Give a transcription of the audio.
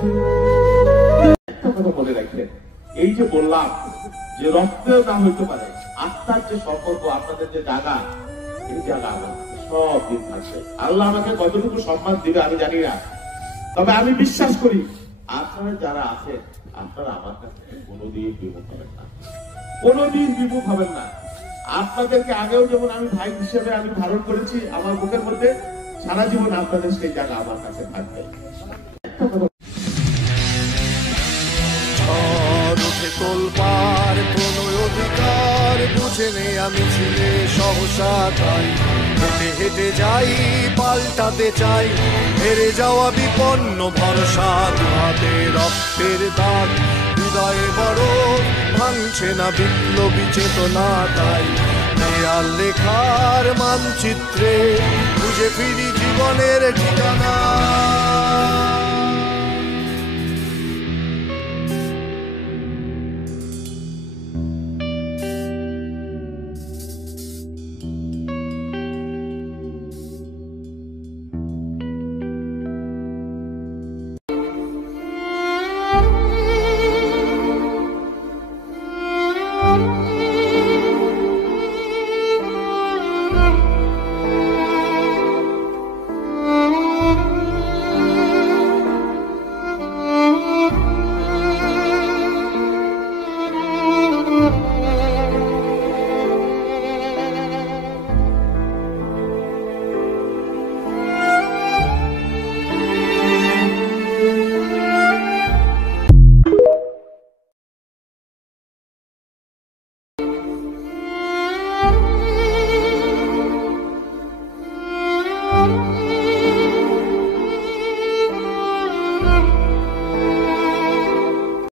একটা কথা মনে রাখবেন, এই যে বললাম যে রক্তেও না হইতে পারে, আত্মার যে সম্পর্ক, আপনাদের যে জায়গা, এই জায়গা আমার সব দিন থাকবে। আল্লাহ আমাকে কতটুকু সম্মান দিবে আমি জানি না, তবে আমি বিশ্বাস করি আপনারা যারা আছেন আপনারা আমার কাছে কোনোদিন বিমুখ হবেন না, কোনোদিন বিমুখ হবেন না। আপনাদেরকে আগেও যেমন আমি ভাই হিসেবে আমি ধারণ করেছি আমার বুকের মধ্যে, সারা জীবন আপনাদের সেই জায়গা আমার কাছে থাকবে। তোলপার কোন অধিকার বুঝে নেই আমি ছিলে সহসা, তাই হেঁটে হেঁটে যাই পাল্টাতে চাই হেরে যাওয়া বিপন্ন ভরসা। হাতে রক্তের দাগ হৃদয়ে বড় ভাঙছে না বিপ্লবী চেতনা, তাই দেয়াল লেখার মানচিত্রে খুঁজে ফিরি জীবনের ঠিকানা।